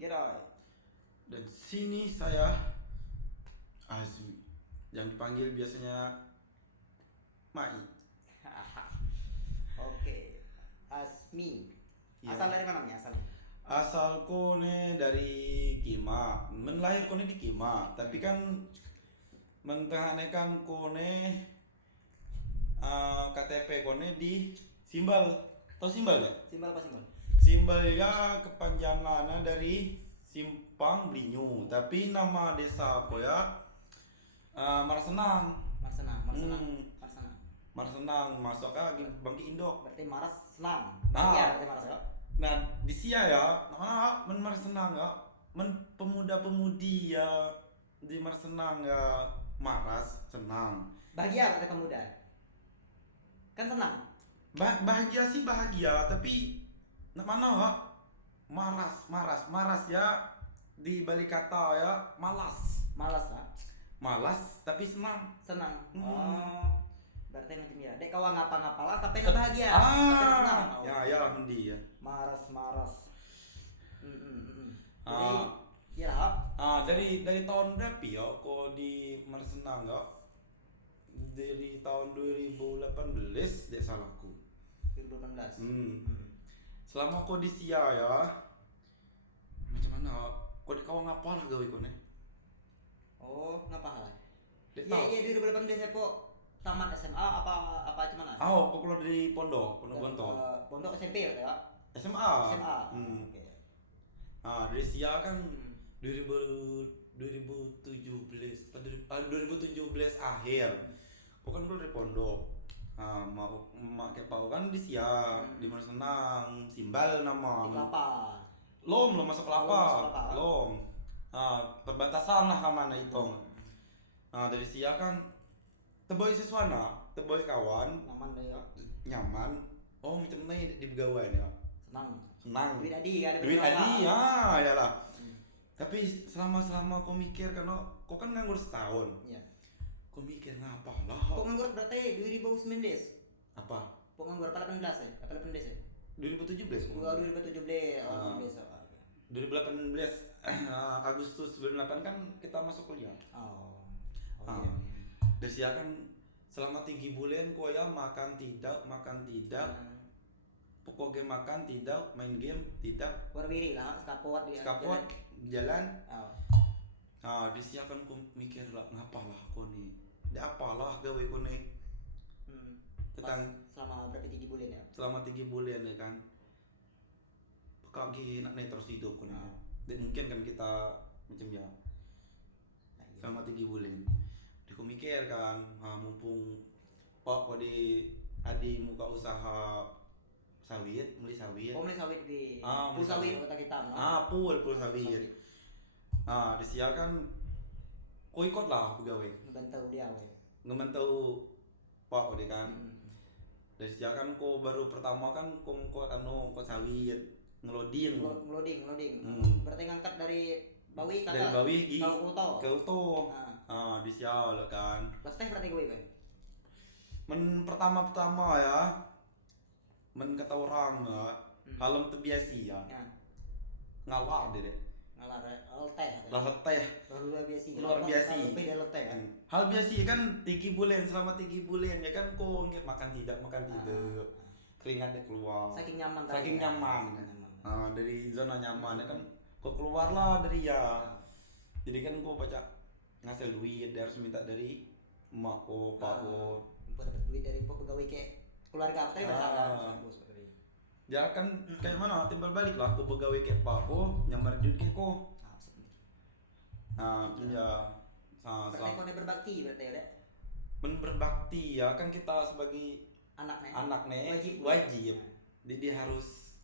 Geroy. Dan sini saya Azmi, yang dipanggil biasanya Mai. Oke. Asmi. Iya. Asal dari mana nih asal? Asal kone dari Kima, menlahir kone di Kima, tapi kan mentahanekan kone KTP kone di Simbal. Tahu Simbal gak? Simbal apa simbal? Simbal ya kepanjangannya dari Simpang Blinyu, tapi nama desa aku ya Marasenang. Marsenang, Marsenang, Hmm. Marsenang. Marasenang masuk ke Bangki Indok. Berarti Maras senang. Nah. Iya, berarti Maras ya. Nah di sia ya, mana men Marasenang ya, men pemuda-pemudi ya di Marasenang ya Maras senang. Bahagia berarti pemuda. Kan senang. Bahagia sih bahagia, tapi mana ya maras ya, di balik kata ya malas. Malas lah. Malas tapi senang. Senang. Hmm. Oh. Berarti macam ya. Dek kawan ngapa-ngapa lah tapi nak bahagia. Tapi nak senang. Oh. Ya ya lah mendi ya. Maras. Jadi Ah. ya lah. Dari tahun berapa ya kok di Marsenang ya? Dari tahun 2018 dek salahku. 2018. Selama kau di sia ya, macam mana? Kau di kau ngapa lah gawe kau ne? Oh, ngapa hal? Dek Iya, tahu? iya 2018 saya po tamat SMA apa cuman ah? Kau keluar dari pondok Gontor. Pondok SMP ya? SMA. SMA. Hmm. Oke. Dari sia kan 2017 akhir. Kau kan keluar dari pondok. Mau kayak pau kan di sia di Marsenang, Simbal nama. Di Kelapa. Lom masuk kelapa. Masuk Kelapa. Lom. Perbatasan lah mana itu. Dari sia kan teboy sesuana, teboy kawan, Nyaman deh ya. nyaman. Macam mana di begawai ya. Senang. Duit adi kan ada Duit berapa? adi ya lah. Tapi selama kau mikir karena kau kan nganggur setahun. Iya. Kau mikir ngapa lah? Kok nganggur berarti 2019? Apa? Kok nganggur 18 ya? 18 ya? 2017. 2017. Oh, 2018 Agustus 2008 kan kita masuk kuliah. Oh. Ah. Iya. Dari sia kan selama 3 bulan kau ya makan tidak, pokoknya makan tidak, main game tidak, Warwiri lah, skapot di jalan. Oh. Di sia kan ku mikir lah ngapalah kau nih, apalah gawe kau nih Selama berapa 3 bulan ya? selama 3 bulan ya kan, kaki nak terus hidup kau nih. Dan mungkin kan kita macam ya selama 3 bulan. Aku mikir kan, mumpung pak kau di adi muka usaha sawit, beli sawit. Kau beli sawit di Beli sawit kota kita, no? Pul sawit. Di sia kan kau ikut lah pegawai. Ngebantu dia we. Ngemantau pak kau di kan. Dari sia kan kau baru pertama kan kau sawit ngeloding. Berarti ngangkat dari bawi kata. Dari bawi ke uto. Di sia lah kan. Leteh berarti gue. Men pertama ya. Men kata orang halam terbiasi ya. Ngalar deh. Ngalar leteh. Lah teh. Luar biasa. Lebih dari leteh kan. Hal biasa kan 3 bulan, selama 3 bulan ya kan kok nggak makan tidak. Keringatnya keluar. Saking nyaman. Dari zona nyaman ya kan kok keluarlah dari ya. Jadi kan kok baca ngasih duit, dia harus minta dari emak kok, pak kok. Dapat duit dari pegawai kayak keluarga apa tadi Ya kan kayak mana timbal balik lah, kok pegawai kayak pak kok, nyamar duit kayak kok. Berarti kau berbakti berarti ya, Dek? Berbakti ya kan kita sebagai anak nih wajib. Jadi harus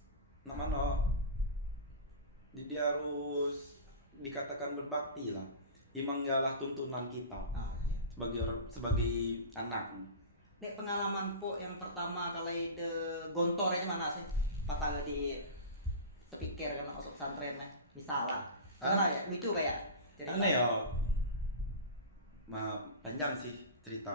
jadi harus dikatakan berbakti lah. Emang lah tuntunan kita sebagai anak. Dek, pengalaman po yang pertama kali de gontor aja mana sih? Patah di terpikir karena masuk pesantren nih. Misalnya. Mana ya? Lucu kayak. Aneh ya. Panjang sih cerita.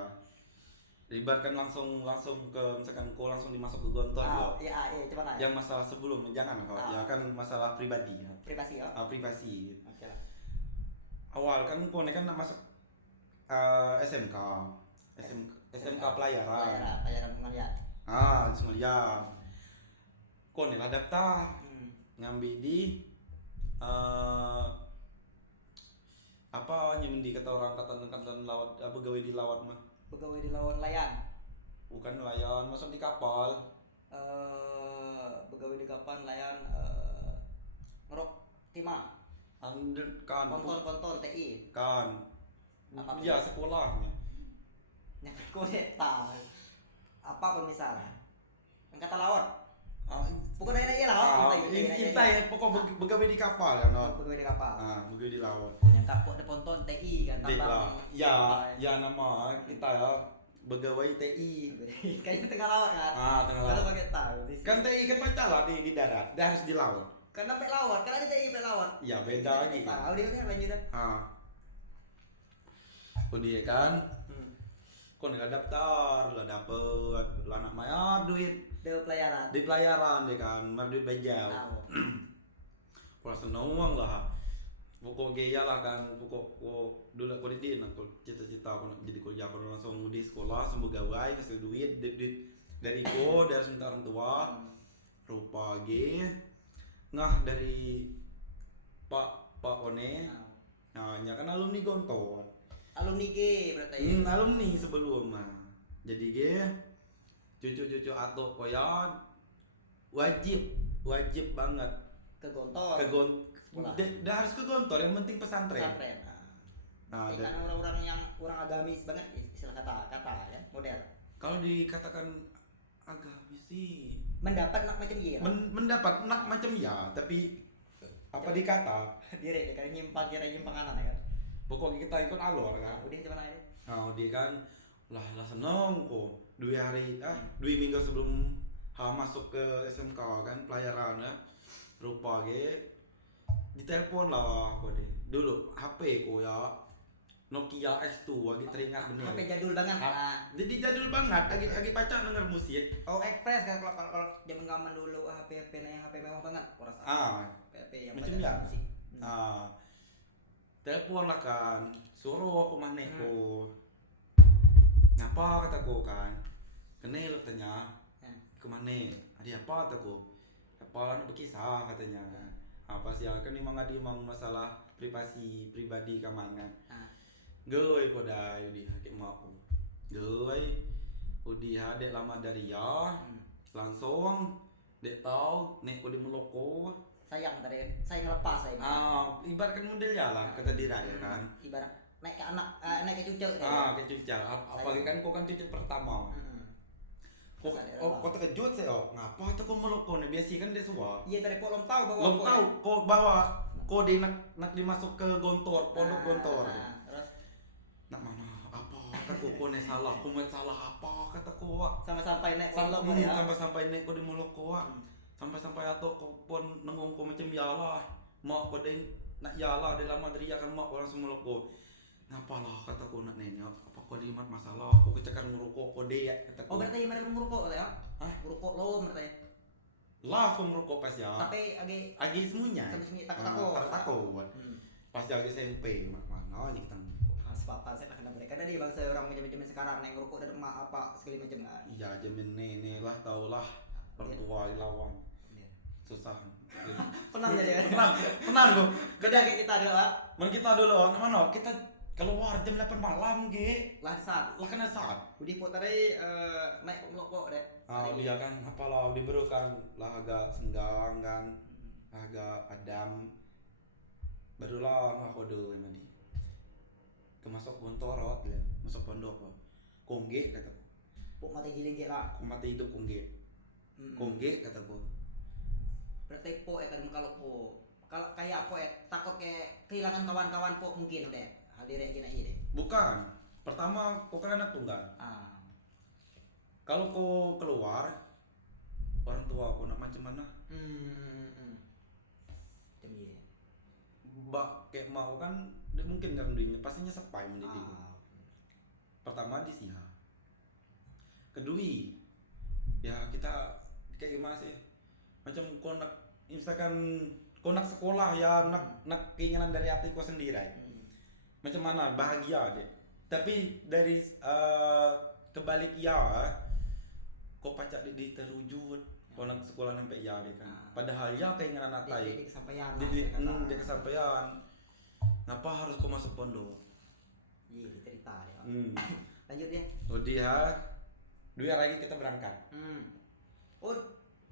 Ibaratkan langsung ke misalkan kau langsung dimasuk ke gontor iya coba lah. yang masalah sebelum jangan kau ya kan masalah pribadi ya. Privasi ya. Privasi. Oke lah. Awal kan kau kan nak masuk SMK SMK pelayaran. Pelayaran pengalian. Semuanya. Kau nih lah daftar ngambil di apa nyemendi kata orang kata lawat pegawai di lawat mah. Pegawai di lawan layan. Bukan nelayan, masuk di kapal. Pegawai di kapal layan ngerok timah. Kan Konton TI. kan Apa ya sekolahnya. Nyakit kodeta. Apa pun misalnya. Angkatan laut. Bukan daerah laut. Kita ya pokok pegawai di kapal kan. Pegawai di kapal. Pegawai di laut. Yang kapok de ponton TI kan tambang. Ya nama kita ya pegawai TI. Kayaknya tengah laut kan. Tengah laut. Kalau pakai tahu. Kan TI kan baca lah di darat, dia harus di laut. Karena sampai laut, kan ada TI sampai laut. Ya beda lagi. Tahu dia lanjut dah. Udah kan. Kau nih lah daftar, lah dapet, lah nak bayar duit. Di pelayaran. Di pelayaran dia kan, bayar duit bajau. Kalau seneng uang lah. Pokok gaya lah kan, pokok dulu aku di aku cita-cita aku nak jadi kerja aku langsung di sekolah, sembuh gawai, kasih duit dari sebentar orang tua. Rupa ge ngah dari Pak One. Nya kan alumni Gontor. Alumni G berarti. Alumni sebelum mah. Jadi ge cucu-cucu atau koyan wajib banget ke Gontor. Dah harus ke Gontor, yang penting pesantren. Dan orang-orang yang orang agamis banget istilah kata ya, model. Kalau dikatakan agamis sih mendapat nak macam iya. Mendapat nak macam ya, tapi apa dikata? Direk kan nyimpang anak kan. Pokoknya kita ikut alur kan. Udah coba aja. Dia kan lah seneng kok. 2 minggu sebelum masuk ke SMK kan pelayaran ya. Rupa ge ditelepon lah aku deh. Dulu HP ko ya Nokia X2 lagi teringat bener. HP jadul banget. Jadi jadul banget, lagi pacar denger musik. Express kan kalau zaman dulu HP mewah banget aku rasa. HP yang macam ya. Musik. Telepon lah kan, suruh aku mana ko. Ngapa kataku kan? Kenal tanya. Kemana? Ada apa kataku? Apa berkisah katanya. Apa sih kan memang masalah pribadi kamangan. Goi koda yudi hakik mau. Goi udi hadek lama dari ya. Langsung dek tahu nek kodi meloko. Sayang ngelepas saya. Ibaratkan model ya lah kata dira ya kan. Ibarat naik ke anak, naik ke cucu. Ke cucu. Apalagi kan kau kan cucu pertama. Kau terkejut sih ngapa tuh kau meloko nih biasa kan dia semua. Iya dari belum tahu bahwa. Belum tahu kau bawa kau nak dimasuk ke Gontor, pondok Gontor. Terus nak mana apa kataku kau nih salah, kau mau salah apa kataku sampai naik pondok ya. Sampai naik kau di meloko sampai atau kau pun nengong kau macam yalah mak kau deng nak yalah dia lama dari kan mak orang semua meloko. Ngapalah kataku nak nenya apa kau limat masalah kau kecekan ngerokok kau deh kataku. Berarti mereka ngerokok ya? Ngerokok lo berarti. Lah aku ngerokok pas ya. Tapi agi semuanya. Takut. Pas lagi SMP mana aja kita. Sepapa saya kena mereka ada di bangsa orang macam-macam sekarang yang ngerokok dan emak apa segala macam kan. Iya jamin nih lah taulah orang tua lawan. Susah. Penang jadi. Penang gua. Beda kayak kita dulu kita dulu mana kita keluar jam 8 malam lah kena saat udah pot tadi naik melokok deh dia kan apalah diberikan lah agak senggang kan agak adam barulah aku do emang di kemasuk Gontorot ya masuk pondok kongge kata pok mati giling lah aku mati hidup kongge kata aku berarti pok kan kalau kayak pok takut kayak kehilangan kawan-kawan pok mungkin deh hadirnya gini aja deh. Bukan. Pertama, kau kan anak tunggal. Kalau kau keluar, orang tua kau nak macam mana? Macam ni. Kayak mau kan, dia mungkin kan duitnya pastinya sepai mendidik. Pertama di Siha. kedui ya kita kayak gimana sih macam konak misalkan konak sekolah ya nak keinginan dari hati kau sendiri macam mana bahagia deh tapi dari kebalik ya kau pacak di terwujud konak sekolah sampai ya deh kan padahal ya keinginan hati Di kesampaian. di kesampaian ngapa harus kau masuk pondok Iya, cerita deh. Lanjut ya. udah dua hari lagi kita berangkat Oh,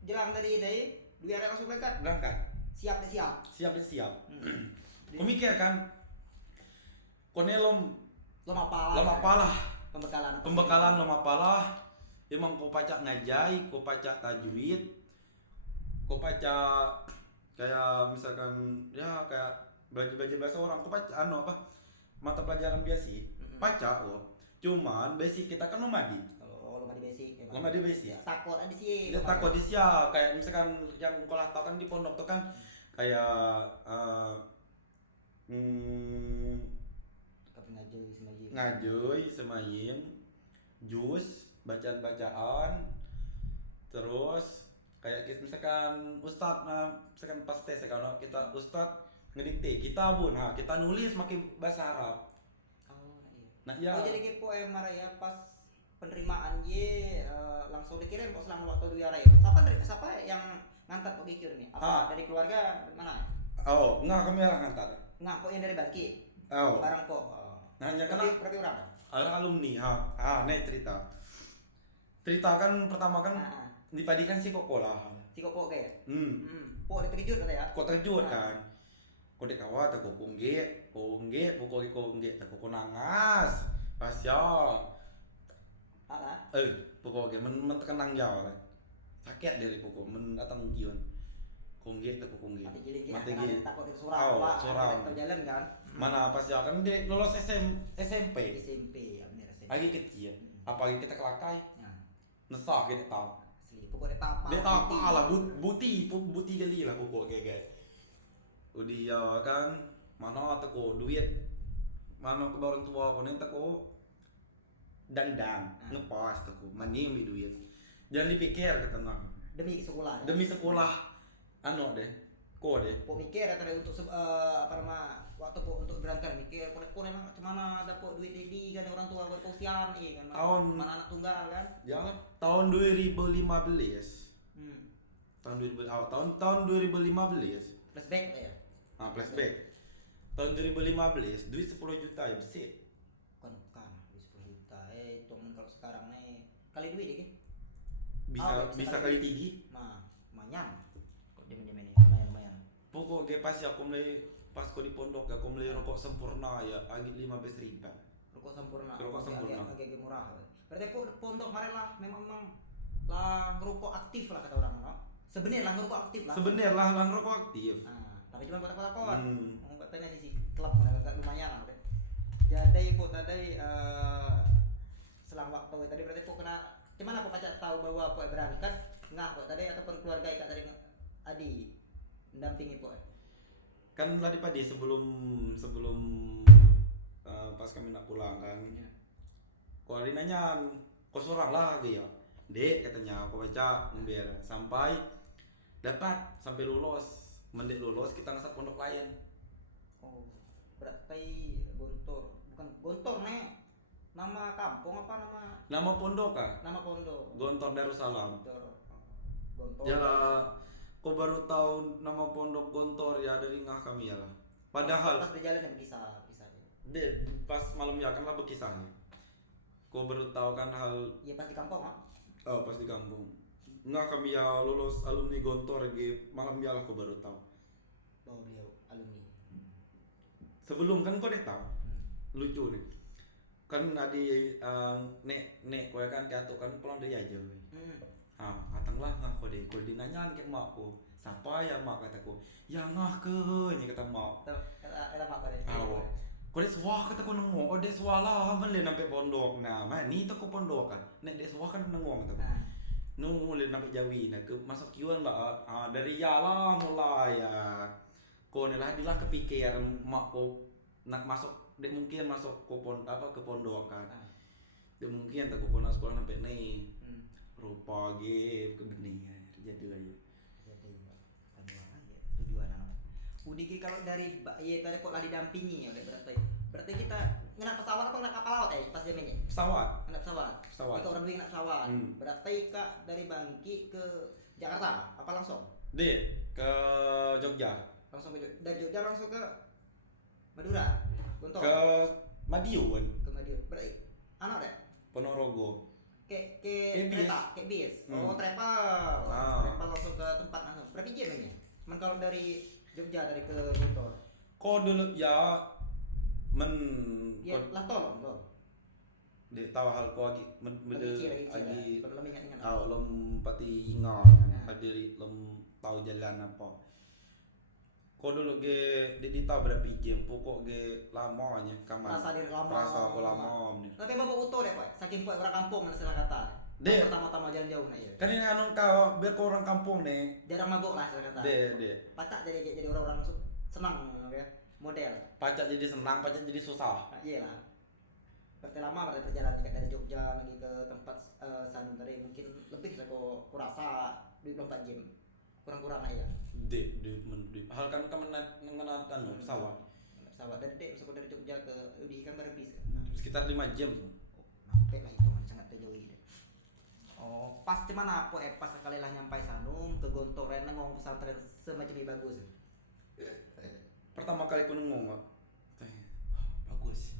jelang tadi 2 hari langsung berangkat. Siap deh siap. siap kau mikir kan kau nelom Lo mapalah. apalah Pembekalan lo apalah emang kau pacak ngajai kau pacak tajwid kau pacak kayak misalkan ya kayak belajar bahasa orang kau pacak apa mata pelajaran biasa pacak kok cuman basic kita kan nomadi Kalau lo di basic. nomadi basic Ya, takut di sini. dia takut di sia kayak misalkan yang kau tahu kan di pondok tuh kan kayak ngajoi semaying jus bacaan terus kayak misalkan ustad misalkan pas tes kalau kita ustad ngedikte kita bun kita nulis pakai bahasa Arab nah ya Oh jadi kepo marah ya pas penerimaan langsung dikirim kok selama waktu 2 hari. Siapa yang ngantar kok dikirim nih? Apa dari keluarga mana? oh enggak kami lah ngantar Nggak kok yang dari Bangki. oh Barang kok. nanya kan Berapa orang? alumni nih cerita kan pertama kan dipadikan si kokolah Si kok kayak. kok terkejut kata ya. kok terkejut kan kok dek kawat aku kongge pokoknya aku nangas pas ya pokoknya men terkenang jauh kan sakit dari pokok men datang kion kongge mati giling takut itu surau jalan kan. Mana pas ya kan dia lulus SMP ya bener lagi kecil apalagi kita kelakai nesah kita tahu asli pokoknya tapa dia tahu lah buti kali lah pokoknya guys udah ya kan mana teko duit mana ke orang tua kau nanti teko dandang ngepas teko mani ambil duit jangan dipikir ketengah demi sekolah anu deh kok deh kok mikir atau untuk waktu kok untuk berangkat mikir kok memang cemana dapat duit dari kan orang tua buat kosian kan tahun mana anak tunggal kan ya tahun 2015 tahun 2015 flashback ya flashback tahun 2015 duit 10 juta ya besit kan duit 10 juta itu kalau sekarang nih kali duit deh bisa kali tinggi lumayan kok demen ini lumayan pokoknya pas aku mulai pas kau di pondok aku mulai rokok sempurna ya lagi 15.000 rokok sempurna agak murah berarti pondok kemarin lah memang lah ngerokok aktif lah kata orang no? Sebenarnya lah ngerokok aktif tapi cuma kotak-kotak katanya sisi klub agak lumayan lah jadi kok tadi selang waktu tadi berarti kok kena gimana kok pacak tahu bahwa kok berangkat nggak kok tadi ataupun keluarga ikat dari Adi mendampingi kok kan tadi padi sebelum pas kami nak pulang kan kok Adi nanya kok seorang lah gitu ya dek katanya aku baca ngambil sampai lulus mendek lulus kita ngasat pondok lain berarti Gontor nih nama kampung apa nama pondok nama pondok Gontor Darussalam Gontor ya kau baru tahu nama pondok Gontor ya dari ngah kami ya lah padahal pas berjalan yang bisa pas malam ya kan lah berkisahnya kau baru tahu kan hal iya pas di kampung pas di kampung ngah kami ya lulus alumni Gontor malam ya lah kau baru tahu bahwa beliau alumni sebelum kan kau deh tahu lucu nih kan adi nek kau kan kayak kan pulang dari aja atanglah ngah kau deh kau dinanyaan ke makku siapa ya mak kataku ya ngah ke nya kata mak ada mak deh kau deh suah kataku nengok deh suah lah men sampai pondok nah ni tak pondok kan nek deh suah kan nengok kataku mulai sampai Jawi nah ke masuk kiwan lah dari ya lah mulai ya kau ni lah dilah kepikir mak kau nak masuk dek mungkin masuk ke pondok kan dia mungkin tak kau nak sekolah sampai nih rupa ge kebeningan jadi aja jadi tujuan anak UDG kalau dari tadi kok lah didampingi oleh berarti kita ngenak pesawat apa ngenak kapal laut pas zamannya ngenak pesawat jika orang dua ngenak pesawat berarti kak dari Bangki ke Jakarta apa langsung ke Jogja langsung dari Jogja langsung ke Madura Gontor ke Madiun berarti anak deh Ponorogo ke kereta ke bis travel langsung ke tempat langsung berapa jam ini cuman kalau dari Jogja dari ke Gontor kok dulu ya lah tolong loh dia tahu hal ko lagi lagi belum ingat tahu lom pati ingat hadiri lom tahu jalan apa kok dulu ge di tahu berapa jam pokok ge lamanya kamar perasa aku lama tapi bapak utuh deh pak saking pak orang kampung istilah kata pertama-tama jalan jauh iya kan ini anu kau biar kau orang kampung nih jarang mabuk lah istilah kata pacak jadi orang-orang senang ya model pacak jadi senang pacak jadi susah iya lah berarti lama berarti perjalanan dari Jogja lagi ke tempat sana dari mungkin lebih saya kurasa 24 jam kurang-kurang aja hal kan mengenalkan pesawat dari masuk dari Jogja ke di kan berbis sekitar 5 jam sampai lah itu sangat terjauh pas cuman apa pas sekali lah nyampai Sanum ke Gontoren ngomong pesantren semacam ini bagus pertama kali aku nengok bagus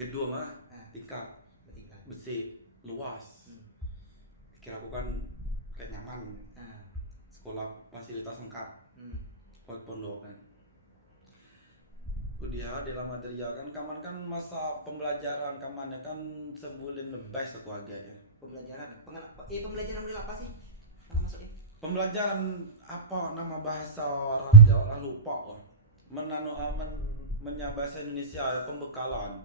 gedung mah tingkat besi luas pikir aku kan kayak nyaman sekolah fasilitas lengkap buat pondok kan udah di lama ya kan kaman kan masa pembelajaran kamannya kan sebulan lebih aku agak ya pembelajaran model apa sih mana masuknya pembelajaran apa nama bahasa Arab ya lupa bahasa Indonesia ya, pembekalan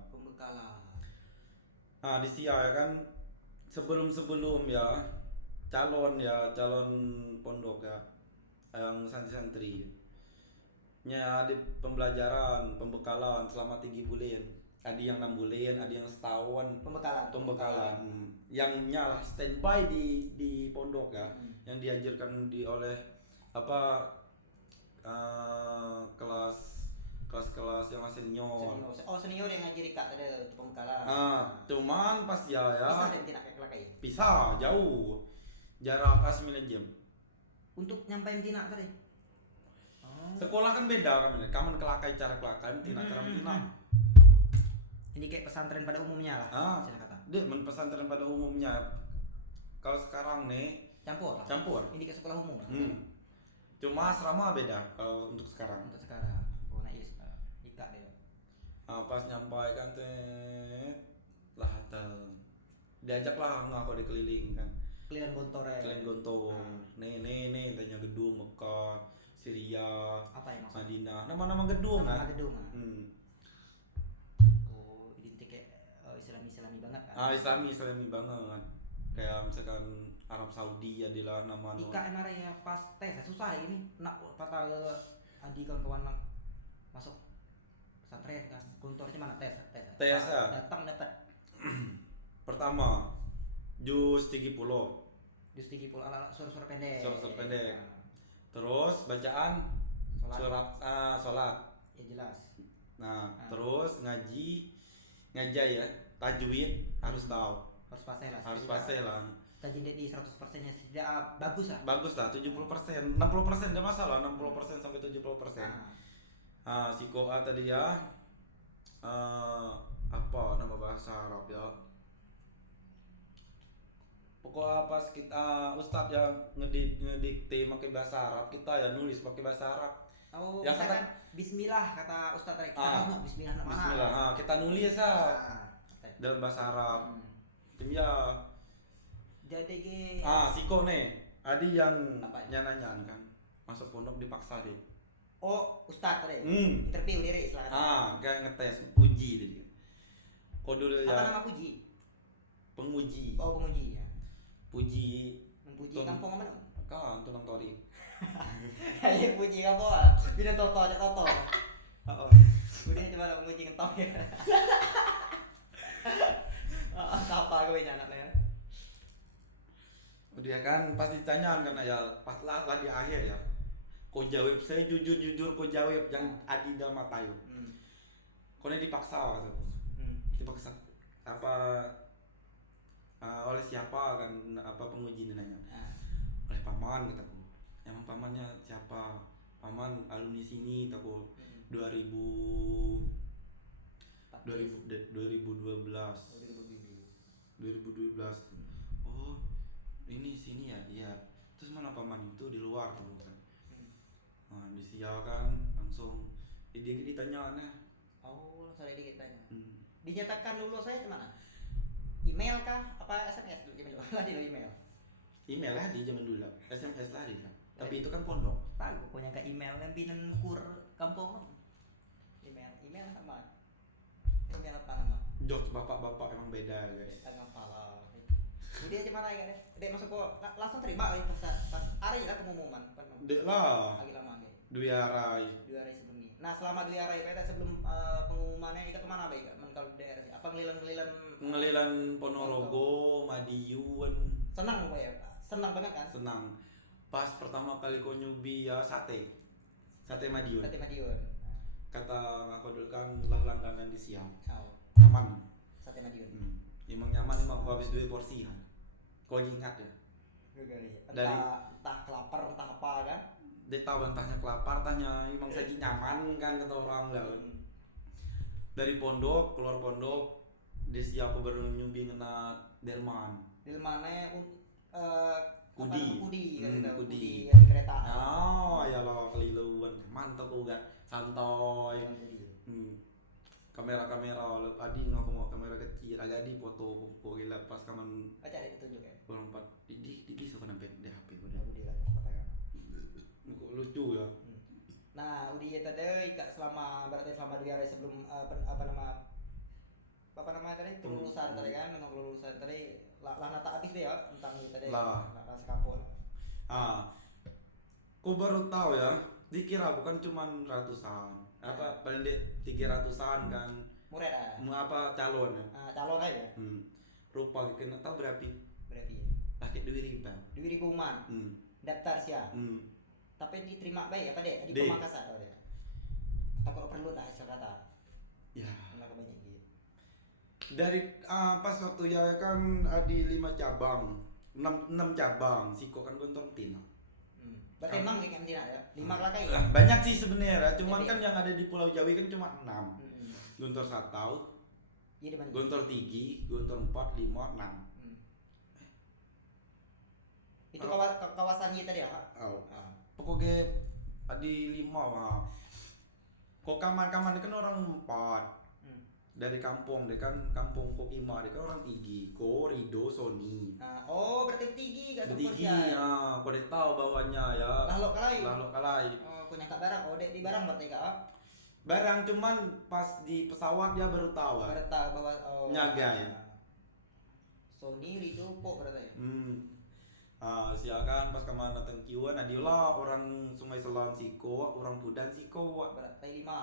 nah di sia ya kan sebelum ya calon pondok ya yang santri-santri nya di pembekalan selama 3 bulan ada yang 6 bulan ada yang setahun pembekalan yang nyala standby di pondok ya yang diajarkan oleh apa kelas yang senior yang ngajari kak ada pembekalan cuman pas ya bisa dan tidak kayak bisa jauh jarak 9 jam untuk nyampein tina tadi sekolah kan beda kaman kelakai cara kelakai tina cara tina ini kayak pesantren pada umumnya lah dia pesantren pada umumnya kalau sekarang nih campur ini kayak sekolah umum cuma asrama beda kalau untuk sekarang Ika deh pas nyampai kan lah diajak lah aku dikeliling kan keliling Gontor nih tanya gedung Mekah Syria apa yang maksudnya Madinah nama gedung gedung identik kayak islami banget kan islami banget kayak misalkan Arab Saudi adalah nama Ika emang ya pas tes susah ya ini nak kata adi kawan-kawan masuk pesantren kan Gontor cuman tes datang dapat pertama jus 30 ala suara pendek terus bacaan sholat ya jelas terus ngajai ya tajwid harus tahu harus fasih lah tajwid di 100% nya tidak bagus lah 70% 60% ada masalah 60% sampai 70% siko tadi ya apa nama bahasa Arab ya pokoknya pas kita ustadz yang ngedikte pakai bahasa Arab kita ya nulis pakai bahasa Arab ya kata bismillah kata ustadz tadi bismillah kita nulis dalam bahasa Arab ya jadi siko nih ada yang nyanyi kan masuk pondok dipaksa deh ustadz tadi interview diri istilahnya kayak ngetes uji tadi kok dulu ya apa nama puji penguji ya puji mempuji kampung mana kan tunang tori ya puji kampung bina toto udah coba menguji ngetop ya apa gue anaknya. Dia kan pasti tanya kan ya pas lah di akhir ya. Kau jawab saya jujur kau jawab yang adil mata yo. Kau ini dipaksa kataku. Dipaksa apa oleh siapa kan apa penguji ini nanya. Oleh paman kataku. Emang pamannya siapa? Paman alumni sini kataku. 2012. Oh, ini sini ya. Iya. Terus mana paman itu di luar tuh kan. Nah, disiapkan langsung dia ditanya nah. Oh, sorry ditanya. Dinyatakan lulus saya kemana? Email kah? Apa SMS dulu zaman dulu? Lah di email. Email lah di zaman dulu. SMS lah di. Tapi itu kan pondok. Tahu pokoknya ke email yang pinan kur kampung. Email sama. Email apa nama? Jokes bapak-bapak emang beda guys. Tengah pala. Udah aja mana ya deh masuk kok langsung terima kali pas hari lah pengumuman. Dek lah. Lagi lama deh. 2 hari sebelum ini. Nah selama 2 hari itu sebelum pengumumannya ikat kemana baik? Kalau daerah apa ngelilan Ponorogo, Madiun. Senang pak ya? Senang banget kan? Senang. Pas pertama kali kau nyobi ya sate Madiun. Kata aku dulu kan lah langganan di siang. Nyaman. Sate Madiun. Emang nyaman emang aku habis 2 porsi kan. Kau ingat ya? Entah kelapar entah apa kan? Dia tahu entahnya kelapar, entahnya emang saji nyaman kan kata orang lah. Dari pondok keluar pondok, dia siap baru nyobi ngena delman. Delmannya Kudi Kudi di kereta. Oh, ya lah keliluan. Mantap kau gak santai. Kamera adi ngaku mau kamera kecil agak di foto kok gila pas kaman aja ada ditunjuk ya. Orang 4 di sok nampak di HP kau dia. Kok lucu ya. Nah, udah tadi berarti selama 2 hari sebelum apa nama tadi kelulusan tadi kan memang kelulusan tadi lah nata habis deh ya tentang tadi lah sekapur. Kau baru tahu ya dikira bukan cuman ratusan apa paling dek 300-an kan murah dah apa calon ya calon aja rupa kena tahu berapa ya laki 2.000 umat daftar sih tapi diterima baik apa deh di Pemangkasan atau deh takut perlu lah hasil kata ya nggak kebanyakan gitu dari pas waktu ya kan ada 5 cabang 6 cabang siko kan gontor tina berarti emang kayak Tina ya 5 lakai ya banyak sih sebenarnya cuman kan yang ada di Pulau Jawa kan cuma 6 gontor 1 gontor 3 gontor 4 5 6 itu kawasan kita dia pokoknya ada 5 kok kamar kan orang 4 dari kampung dia kan kampung Kokima dia kan orang 3 Ko Rido Sony berarti 3 gak sempurna ya kau dia tahu bawahnya ya lahlok kalai punya kak barang di barang berarti kak barang cuman pas di pesawat dia baru tahu bahwa nyaga ya Sony Rido Po berarti siakan pas kemana tengkiwan adiola orang Sungai Selatan Siko orang Pudan Siko berarti 5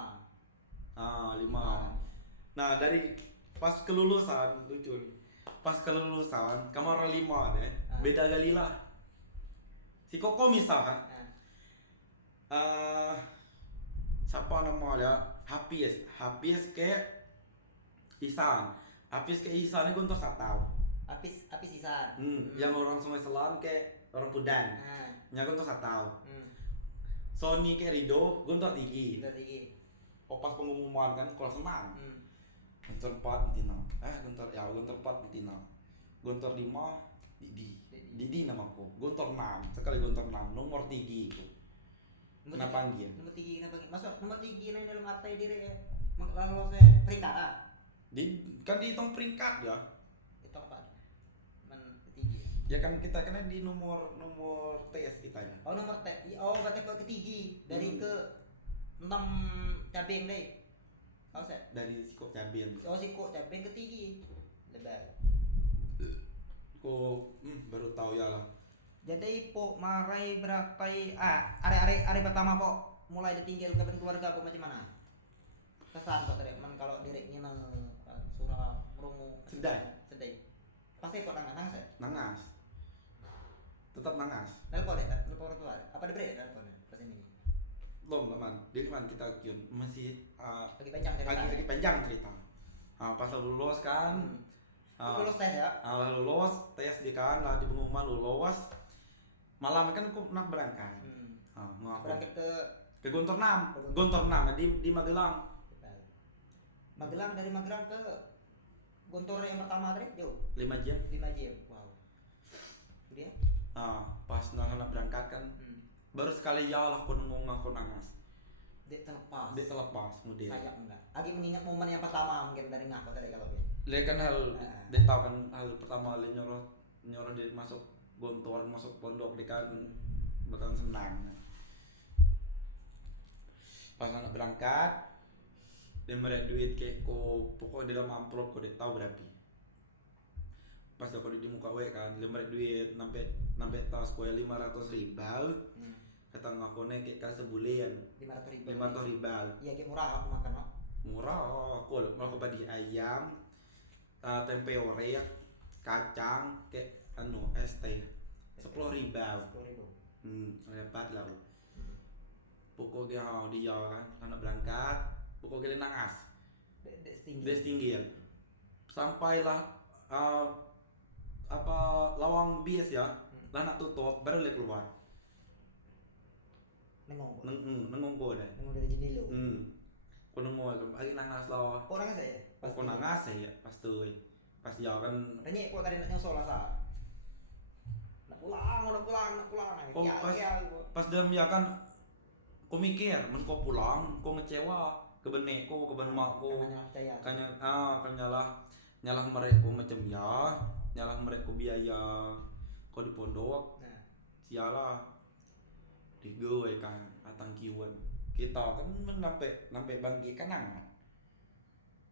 Nah dari pas kelulusan lucu pas kelulusan kamar 5 deh beda galilah si Koko misalkan siapa namanya Hafiz ke Isan ini gue untuk 1 tahun Hafiz Isan yang orang Sungai Selatan ke orang Pudan yang gue untuk 1 tahun Sony ke Rido gue untuk 3 pas pengumuman kan kalau senang gontor 4 betina gontor 4 betina gontor 5 Didi namaku gontor 6 sekali gontor 6 nomor 3 itu kenapa dia nomor 3 kenapa masuk nomor 3 yang dalam arti diri lalu saya peringkat kan dihitung peringkat ya itu apa ketiga ya kan kita kena di nomor TS kita ya nomor T berarti ketiga dari ke 6 cabeng deh dari Siko Cabin Siko Cabin ketiga lebar kok baru tahu ya lah jadi po marai berapa hari pertama po mulai ditinggal ke keluarga po macam mana kesan kok tadi kalau direk nginang surah rungu sedai Pasti kok nangas ya? Nangas. Tetap nangas. Nelpon orang tua. Apa ada break nelpon pas ini? Belum teman. Dia kan kita kion masih Lagi panjang cerita. lagi panjang cerita. Pas lulus kan. Lulus tes ya? Lulus tes di kan lah di pengumuman lulus. Malam kan aku nak berangkat. Berangkat ke Gontor 6. Gontor 6 di Magelang. Magelang, dari Magelang ke Gontor yang pertama tadi jauh 5 jam. 5 jam. Wow. Itu dia. Pas nak berangkat kan. Baru sekali ya lah aku nangas. Dek terlepas. Kemudian. Sayang enggak. Agi mengingat momen yang pertama mungkin dari ngapa tadi kalau dia. Lihat kan dia tahu kan hal pertama dia nyoroh dia masuk Gontor, masuk pondok dia kan bakal senang. Pas anak berangkat dia merek duit kayak pokoknya dalam amplop kok dia tahu berapa. Pas aku di muka kan dia merek duit sampai tas kue 500 ribu. Kata ngaku kayak kan sebulan 500 ribu. Iya kayak murah aku makan no? Murah aku malah badi ayam, tempe orek, kacang kayak ST 10 ribu. Dapat lah. Pokoknya dia kan anak berangkat, pokoknya nangas. Des tinggi ya. Sampailah lawang bias ya. Lah nak tutup baru dia keluar. Nengong ko deh. Nengong dari jendela. Ko nengong lagi nangas lah. Kok nangas ya? Ko nangas ya pas tuh. Pas dia kan tanya kok tadi nak nyosol lah sa. Nak pulang. Pas dalam ya kan ko mikir men ko pulang ko ngecewa ke benek ko ke ben mak ko kan nyalah mereka macam ya nyalah mereka biaya ko di pondok sialah digowe kan atang kiwan kita kan nampe bangki kanangan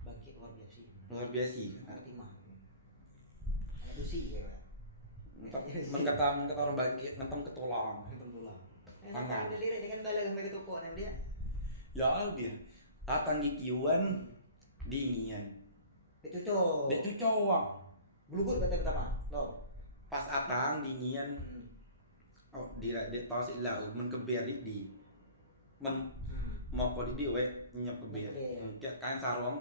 bangki luar biasa kan timah ada dusi ya men kata orang bangki ngentem ketulang Angan. Dilirik dengan bala sampai ke toko nam dia. Ya dia. Atang gikiwan dingin. Dek cuco. Bulugut kata pertama. Lo. Pas atang dingin. Dia tahu sih lah men keber di. Men mau kok di we nyep keber. Kayak kain sarung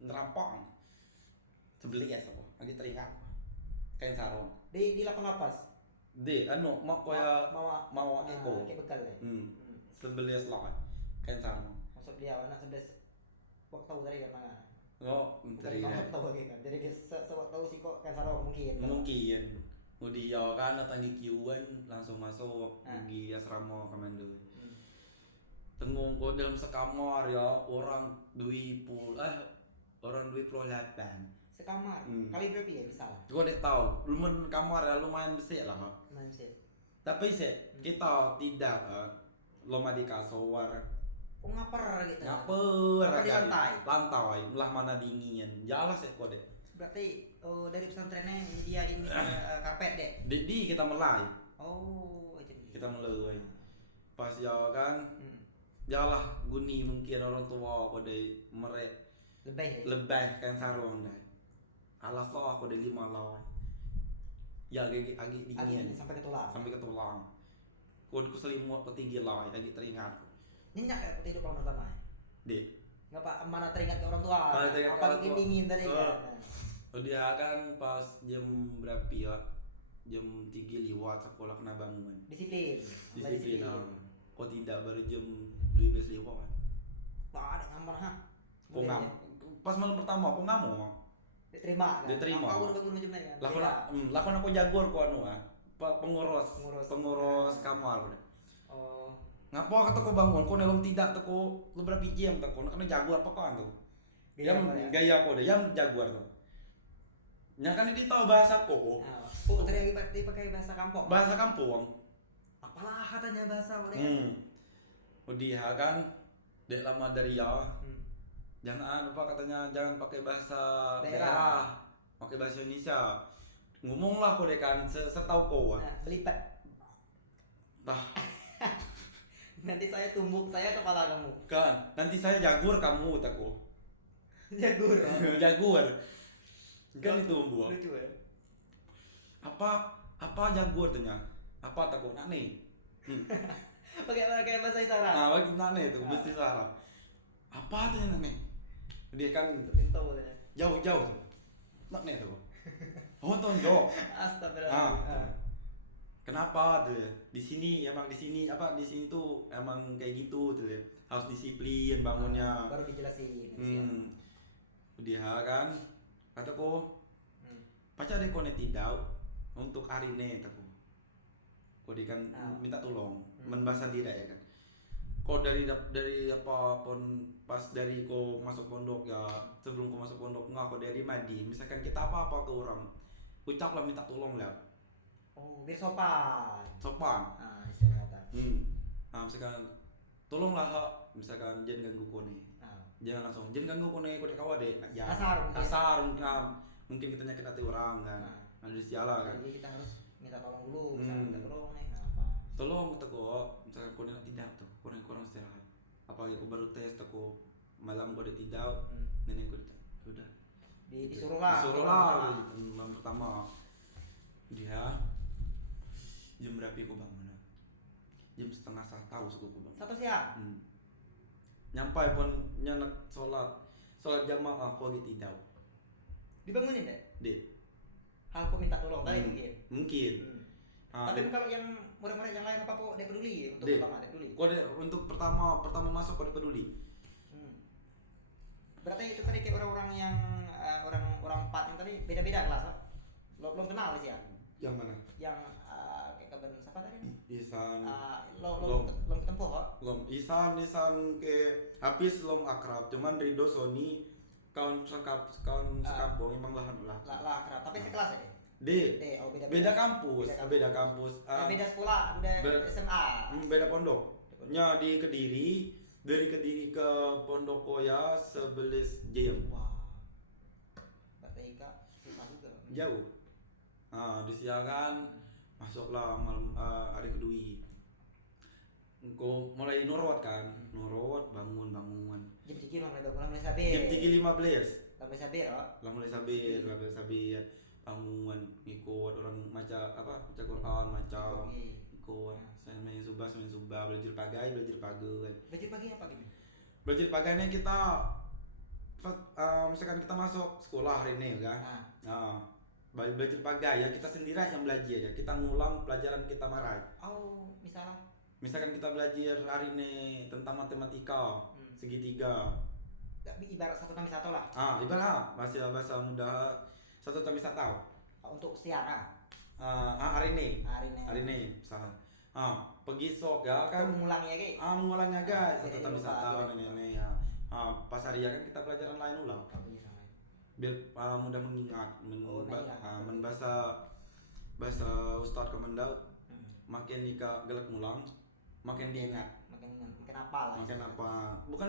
ngerampok. Sebeli ya so. Lagi teringat. Kain sarung. Di lapas. Mau koya mau eko. Kayak bekal ya. 11 lah. Kan sama. Maksud dia anak 11 waktu tahu dari mana? Dari tahu lagi kan. Jadi sewaktu tahu sih kok kan sarong mungkin. Dia kan datang di kiuan langsung masuk di asrama komando. Tengong ko dalam sekamar ya orang 28. Sekamar. Kali berapa ya bisa lah? Gua dek tahu, lumayan kamar ya lumayan besar lah. Lumayan besar. Tapi kita tidak loma di kasur. Ngaper gitu. Ngaper di lantai. Lantai, melah mana dingin. Jalas ya kok dek. Berarti dari pesantrennya dia ini karpet dek. Di kita melai. Kita melai. Pas ya kan. Jalah guni mungkin orang tua pada merek lebih kan sarung dah. Alas lo aku ada 5 lawan. Ya agak dingin sampai ke tulang. Kod ku selimut ketinggi lawan lagi teringat. Nyenyak ya tidur malam pertama. Dek. Ngapa mana teringat ke orang tua? Apa lagi dingin tadi kan? Dia kan pas jam berapa ya? Jam 3 lewat sekolah kena bangun. Disiplin. Kok tidak baru jam 12 lewat. Ada ngamar ha. Kok ngam. Pas malam pertama aku ngamuk. Diterima kan? Diterima. Aku bangun macam ni kan? Lakon aku jagur ko pengurus kamar. Ngapa kata ko bangun ko nelom tidak ko beberapa jam ko kena jaguar apa kan tuh. Gaya ko deh, yang jaguar tuh. Nya kan dia tahu bahasa ko. Tadi berarti pakai bahasa kampung. Bahasa kampung. Apalah katanya bahasa boleh. Dia kan dek lama dari ya. Jangan katanya jangan pakai bahasa daerah. Pakai bahasa Indonesia. Ngomonglah ko deh kan setahu ko. Belipet. Nanti saya tumbuk saya kepala kamu. Kan, nanti saya jagur kamu tako. Jagur. Jagur. Kan itu buah. Lucu ya. apa jagur tanya apa takut nak nih pakai bahasa isyarat. nah bagi nak nih tuh bahasa isyarat apa tanya nak nih dia kan jauh tuh nak nih tuh oh tonjok astagfirullah. Kenapa tuh ya di sini apa di sini tuh emang kayak gitu tuh ya harus disiplin bangunnya baru dijelasin dia kan kataku pacar deh kone tidak untuk hari ini kataku kau dia kan minta tolong membahasa diri ya kan kau dari apapun pas dari kau masuk pondok ya sebelum kau masuk pondok nggak kau dari madi misalkan kita apa ke orang ucaplah minta tolong lah. Oh, biar sopan. Istilah kata. Misalkan tolonglah misalkan jangan ganggu kone. Jangan langsung jangan ganggu kone kawan deh. Ya. Kasar mungkin kita nyakit hati orang kan. Ada siala kan. Jadi kita harus minta tolong dulu, misalkan minta tolong nih tolong kok misalkan kone tidak tuh, kurang istirahat. Apalagi aku baru tes aku malam kode tidak, nenek kode udah. Disuruh lah. Malam pertama dia jam berapa aku bangun? Jam 1:30 suku aku bangun. 1 siang. Nyampai pun nyanak sholat jamaah aku lagi tidak. Dibangunin deh? Deh. Hal aku minta tolong tadi Mungkin. Tapi kalau yang murid-murid yang lain apa po dia peduli untuk pertama dia peduli. Kode untuk pertama masuk kode peduli. Berarti itu tadi kayak orang-orang yang orang 4 yang tadi beda-beda kelas. Lo belum kenal sih ya? Yang mana? Yang kayak kabar siapa tadi? Isan. Lo ketemu kok? Isan ke habis lom akrab, cuman Rido Sony kawan sekampung emang lah akrab, tapi sekelas ya? Beda kampus. Beda sekolah, beda SMA. Beda pondok. Nya di Kediri, dari Kediri ke Pondok Koya 11 jam. Wah. Berarti Kak susah juga. Jauh. Disiakan masuklah malam hari kedua. Engkau mulai nurut bangun. Jam 3 mulai sabir. Jam 3:15. Mulai sabir. Bangun ikut orang baca Quran ikut saya main subah belajar pagi. Belajar pagi apa gitu? Belajar paginya kita misalkan kita masuk sekolah hari ini kan. Belajar pagi ya kita sendiri yang belajar ya kita ngulang pelajaran kita marai. Misalkan kita belajar hari ini tentang matematika segitiga. Ibarat 1+1 lah. Ibarat bahasa mudah 1+1. Untuk siang hari ini. Misalkan. Pergi sok ya kan. Mengulangnya guys. Mengulangnya guys 1+1 ini ya. Pas hari ya kan kita pelajaran lain ulang. Biar mudah mengingat bahasa Ustadz Kemendaud makin nikah gelak ngulang makin diingat makin apa bukan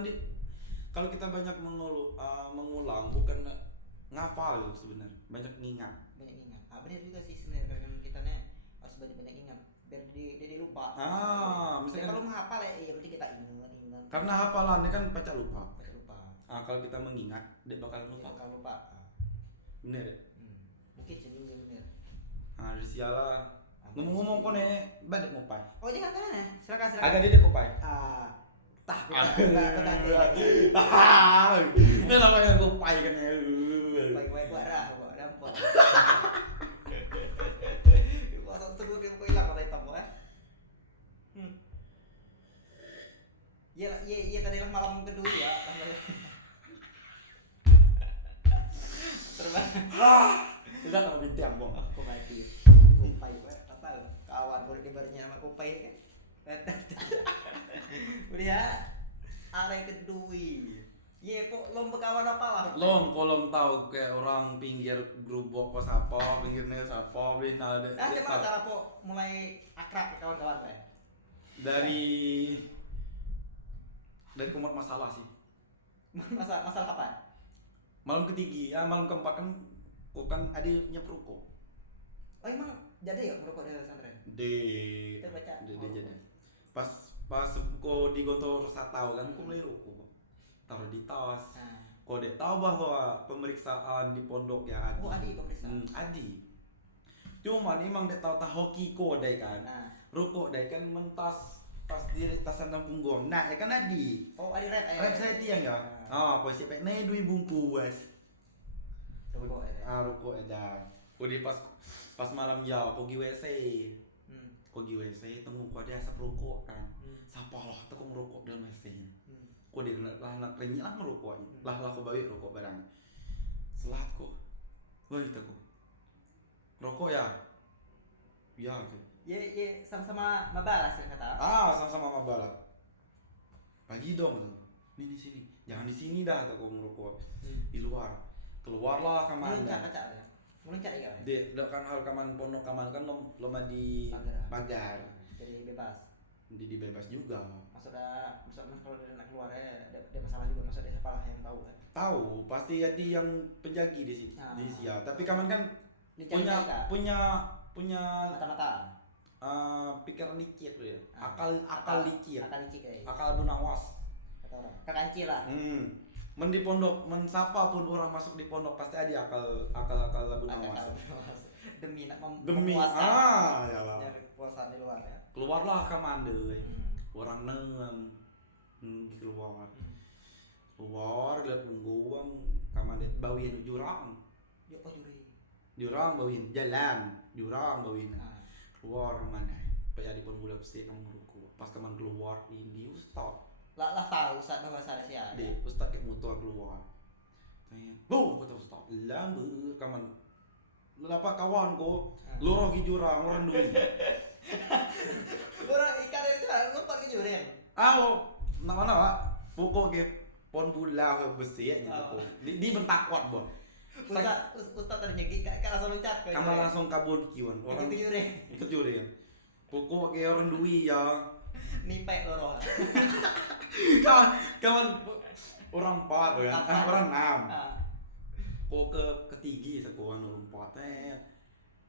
kalau kita banyak mengulang bukan ngafal sebenarnya banyak ngingat benar juga sih sebenarnya karena kita harus banyak ingat biar dia lupa misalkan kalau menghafal ya berarti kita ingat karena hafalannya kan baca lupa kalau kita mengingat dia bakal lupa bener ya? Mungkin sih bener dari siala ngomong-ngomong kok badek ngopai jangan silakan agak dia ngopai ini namanya ngopai kan ya ngopai barah kok dampot masa tunggu dia kok hilang kata hitam iya tadi lah malam kedua ya terbang tidak tahu bintang bong aku mati kupai apa kawan boleh dibarnya sama kupai kan udah ya area kedua po lomba kawan apa lah kolom tahu kayak orang pinggir gerobok pas apa pinggirnya siapa bina ada gimana cara po mulai akrab kawan-kawan dari kumat masalah sih masalah apa malam ketiga malam keempat kan adiknya perokok emang jadi ya merokok dari pesantren jadi pas kok di Gontor Satau kan aku mulai rokok taruh di tas kok dia tahu bahwa pemeriksaan di pondok ya Adi Adi pemeriksaan Adi Cuma memang dia tahu hoki dai kan. Rokok dai kan mentas pas di tasan punggung. Nah, ya kan adi. Oh, adi rap. Rap saya tiang ya. Posisi pek nih 2 bungkus. Rokok ada. Udah pas malam ya, aku gi WC. Kau gi WC temu kau ada asap rokok kan. Sapa lah tekung rokok dalam WC. Kau dia nak renyik lah merokok. Lah kau bawa rokok barang. Selat kau. Woi teku. Rokok ya? Ya tu. Ye sama-sama mabalas yang kata. Sama-sama mabalas. Pagi dong tu. Ni sini. Jangan di sini dah teku merokok. Di luar. Keluarlah kaman. Meluncat ya. Dek kan hal kaman pondok kaman kan loma di pagar. Jadi bebas. Jadi bebas juga. Maksudnya kalau dia nak keluar ada masalah juga. Maksudnya siapa lah yang tahu kan? Tahu, pasti ada yang penjagi di situ. Di sia. Tapi kaman kan punya mata-mata. Pikiran licik dia. Akal licik. Akal Akal bunawas. Kata orang. Kancil lah. Men di pondok, men siapa pun orang masuk di pondok pasti ada akal bunawas. Demi nak memuaskan. Yalah. Nyari kepuasan di luar ya. Keluarlah kaman deui. Orang neum. Keluar. Keluar lihat punggung kaman det bawin jurang. Yo juri. Jurang bawin jalan, jurang bawin. Keluar mana? Pak di pun bulan sih kamu merokok. Pas kaman keluar ini ustaz. Lah tahu saat bahasa Indonesia. Dek, ustaz kayak motor keluar. Tanya, "Bu, kata ustaz, lambe kaman lapa kawan ko lorong ki jurang orang duit." Orang ikan itu lompat ke jurang. Nak mana Pak? Pokok ke pon bulah besi nya gitu. Di bentakot, Bon. Ustaz tadi nyekik kan langsung loncat ke. Kamu langsung kabur kiwan. Orang ke jurang. Ke jurang. Pokok ke orang duit ya. Nipek loro. Kawan orang 4 ya. Orang 6. Kok ketiga sekuan orang 4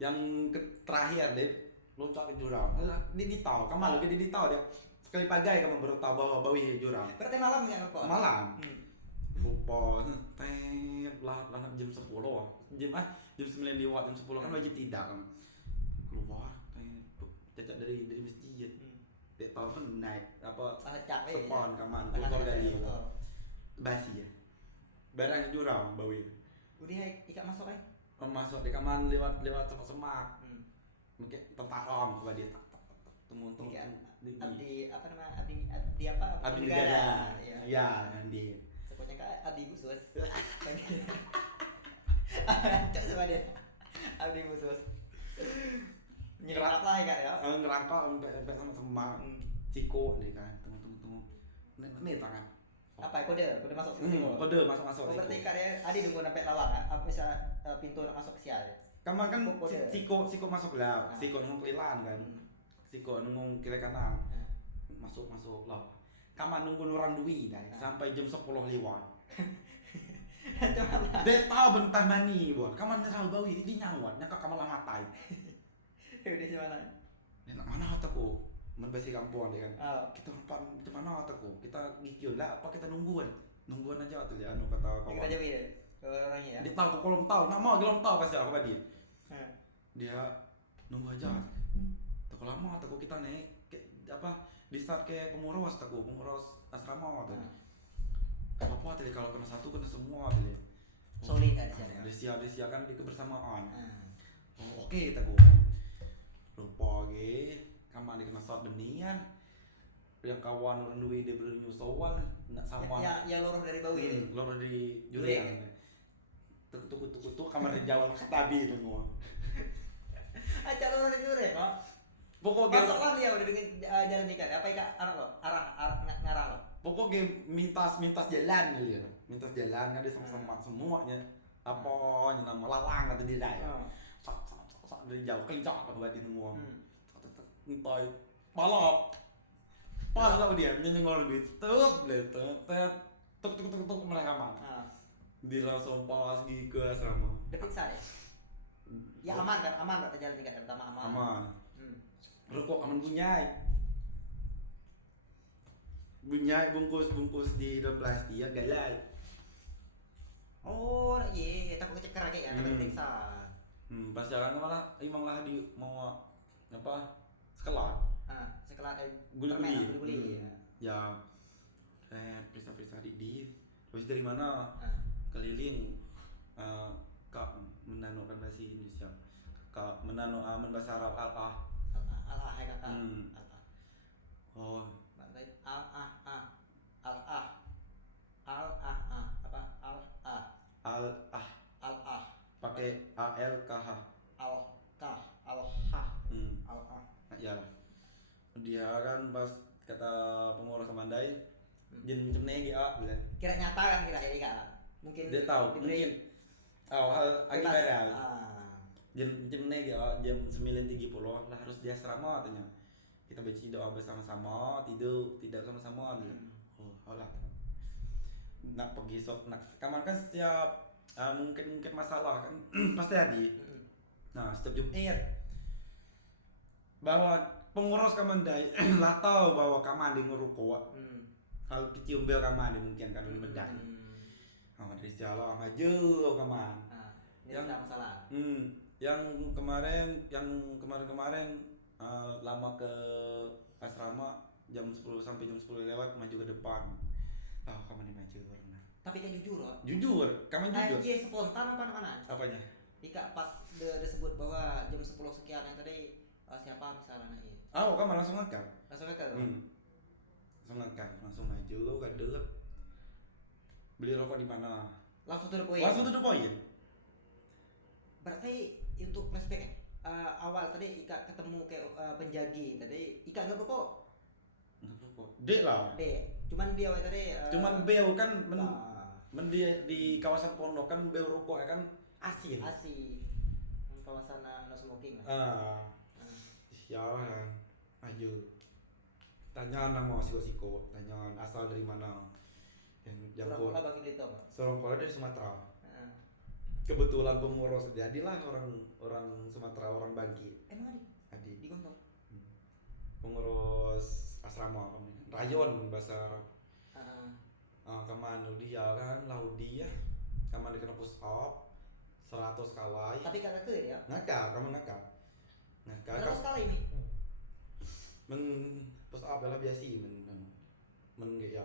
yang terakhir deh loncat ke jurang. Dia tahu, kamu lagi dia tahu dia. Sekali pagai kamu baru tahu bahwa bawi jurang. Berarti malam enggak ngerokok? Malam. Lupa lah jam 10. Jam 9 lewat jam 10 kan wajib tidak kan. Keluar cacat dari masjid. Dia tahu kan naik apa sepon kaman kotor kali basi ya barang jurang bawi udah ikat masuk masuk di kaman lewat semak mungkin tempat rom kepada dia temu abdi apa nama abdi apa abdi negara ya nanti sekolahnya kan abdi khusus cok sama dia abdi khusus nyerat lah ya ngerangkak sampai sama semak ciko nih kan temu nih tangan apa kode masuk sini kode masuk berarti kadang adi nunggu sampai lawang apa bisa pintu nak masuk sial kamu kan siko masuk lah siko nunggu kelilan kan siko nunggu kiri kanan masuk lah kamu nunggu orang duit sampai jam 10 lewat dia tahu bentah mani buat kamu nyerah bawi ini nyawat nyakak kamu lah matai udah di mana mana aku membesi kampung deh kan kita rumpan macam mana aku kita gigion lah apa kita nungguan aja tuh ya anu kata kawan kita jauh deh orangnya ya dia tahu kolom tahu nak mau gelom tahu pasti aku pada dia nunggu aja tak lama aku kita naik apa di start ke pengurus asrama tuh apa tadi kalau kena satu kena semua tadi solid ada disia kan di kebersamaan oke tak lupa kamu dikena saat demian yang kawan orang duit dia belum nyusawan nak sama ya lorong dari bawah ini lorong dari jurang tuk kamar dijawab ketabi itu semua aja lorong dari jurang kok pokoknya masuklah dia udah dengan jalan ikan apa ikan arah ngarah lo pokoknya mintas jalan gitu ya mintas jalan ada sama semuanya apa nama lalang atau di daerah dari jauh kencok apa buat itu semua entoy balap pas lah dia nyenggol duit tuk mereka mana di langsung pas gigi ke asrama diperiksa ya aman kan aman berarti jalan ikan pertama aman rokok aman bunyai bungkus di dalam plastik ya galai iya takut keceker lagi ya takut diperiksa Pas jalan malah imang lah di mau apa sekelat sekelat guli-guli guli-guli ya periksa-periksa di habis dari mana keliling kak menano kan bahasa Indonesia kak menano bahasa Arab al-ah hai kakak oh bantai al-ah apa al-ah pakai al-kh al-ha ya dia kan pas kata pengurus Kemandai jen cemne ga bilang kira nyata kan kira ini kan mungkin dia tahu mungkin hal akibatnya jam cemne ga jam 9.30 lah harus di asrama katanya kita baca doa bersama-sama tidak sama-sama lah nak pergi sok nak kamar kan setiap mungkin masalah kan pasti ada nah setiap Jumat bahwa pengurus Kamandai lah tahu bahwa Kamandai ngerukuk hal kecil bel Kamandai mungkin kan bedai dari jalan maju Kaman yang tidak masalah yang kemarin lama ke asrama jam 10 sampai jam 10 lewat maju ke depan Kaman maju tapi kan jujur Kaman jujur aja spontan apa apanya Ika pas disebut bahwa jam 10 sekian yang tadi siapa misalnya ini Kamu langsung ngangkat langsung maju kadet beli rokok di mana langsung to the point berarti untuk flashback awal tadi Ika ketemu kayak penjagi tadi Ika nggak rokok dek lah cuman dia tadi cuman bel kan dia di kawasan pondok kan bel rokok ya kan asin kawasan no smoking ya kan ayo tanya nama siko tanya asal dari mana yang Surangkola bagi Belitung Surangkola dari Sumatera kebetulan pengurus jadilah orang Sumatera orang Bangki emang adi di Gontor pengurus asrama rayon bahasa Arab Kaman dia kan laudi ya Kaman dikena push up 100 kali tapi kagak ke dia kamu ngakak 100 kali ini push up adalah biasa ya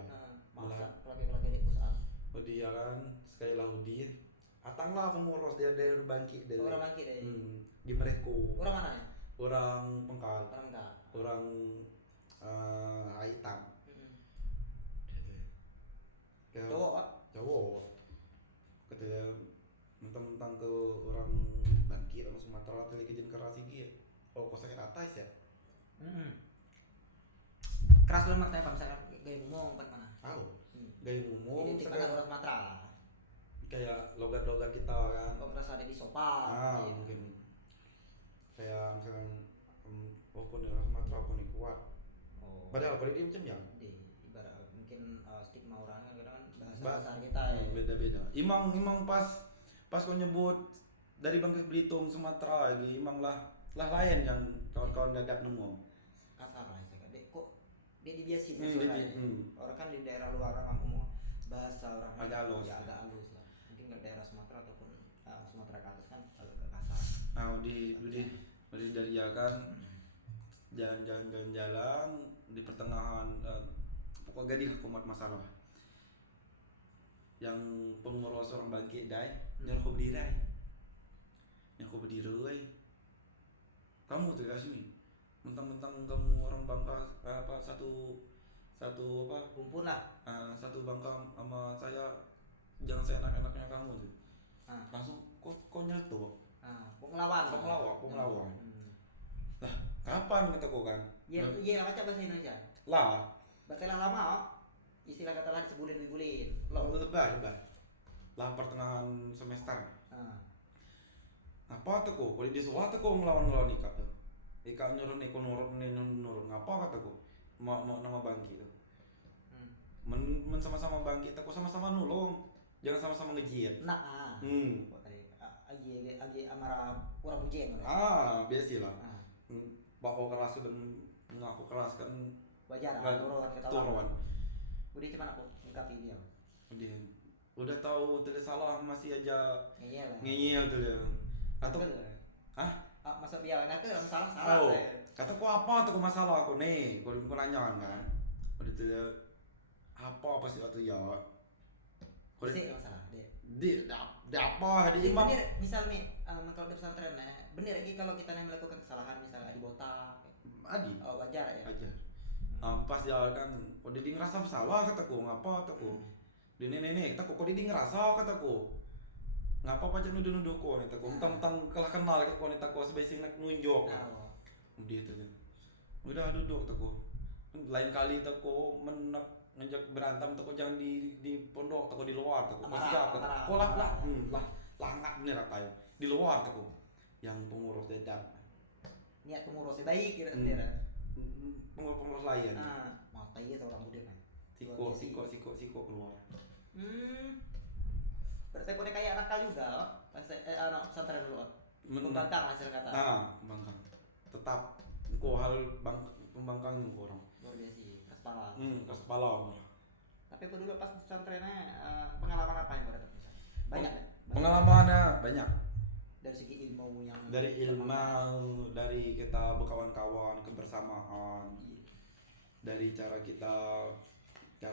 malah kelaki di push up dia kan sekali laudi atang lah pengurus dia dari Bangki dari orang Bangki deh di Mereku orang mana ya orang Pengkal orang Hitam cowok katanya mentang-mentang ke orang Bangki orang Sumatera tadi kejadian keras iki kok sakit atas ya keras banget martabak misalnya gaya ngomong mana gaya ngomong sekarang orang Sumatera kayak logat-logat kita kan ngerasa ada di sopan mungkin kayak misalkan walaupun orang Sumatera pun kuat padahal pada dia macam yang ibarat mungkin stigma orang kan kadang bahasa kita ya beda-beda imang pas kau nyebut dari Bangka Belitung Sumatera lagi imang lah lain yang kawan-kawan dadap nemu kasar lah saya kok dia dibiasin orang kan di daerah luar ngomong bahasa orang agak halus lah mungkin ke daerah Sumatera ataupun Sumatera ke atas kan agak kasar udah dari ya kan jalan di pertengahan pokoknya di kumat masalah yang pengurus orang Bangki nyerok berdiri kamu tuh Asmi mentang-mentang kamu orang Bangka satu apa kumpul lah satu Bangka sama saya jangan saya enak-enaknya kamu tuh langsung kok nyatu ngelawan lah kapan kata kau kan iya lah baca bahasa Indonesia lah berarti lama istilah kata lah disebulin lebay lah pertengahan semester apa tuh kok boleh disuruh tuh kok ngelawan Ika nurun ngapa kata kok mau nama Bangki tuh men sama-sama Bangki tak sama-sama nulung jangan sama-sama ngejiat agi amarah orang bujen biasa lah bawa keras dan ngaku keras kan wajar turun udah cuman aku ngikapi dia udah tahu tidak salah masih aja ngeyel tuh dia atau masuk biar nak ke salah oh kata ku apa tuh masalah aku nih ku nanya kan udah tuh apa sih waktu ya sih masalah deh di apa di imam bener misal nih kalau di pesantren bener kalau kita melakukan kesalahan misal adi botak wajar ya wajar pas dia kan kok dia ngerasa bersalah kataku ngapa kataku di nenek kataku kok dia ngerasa kataku ngapa pacar nuduh kok kataku tentang kalah kenal kok kataku sebaik nak nunjuk dia tuh udah duduk kataku lain kali kataku ngejak berantem toko jangan di pondok toko di luar toko masih apa toko lah langat bener apa ya di luar toko yang pengurus dedap niat pengurusnya baik kira kira pengurus lain mata iya orang muda kan siko keluar berarti punya kayak nakal juga pas anak pesantren dulu pembangkang hasil kata pembangkang tetap kok hal pembangkang orang luar biasa kepala kepala tapi aku dulu pas pesantrennya pengalaman apa yang kau dapat banyak kan pengalamannya banyak dari segi ilmu yang dari kita berkawan-kawan kebersamaan dari cara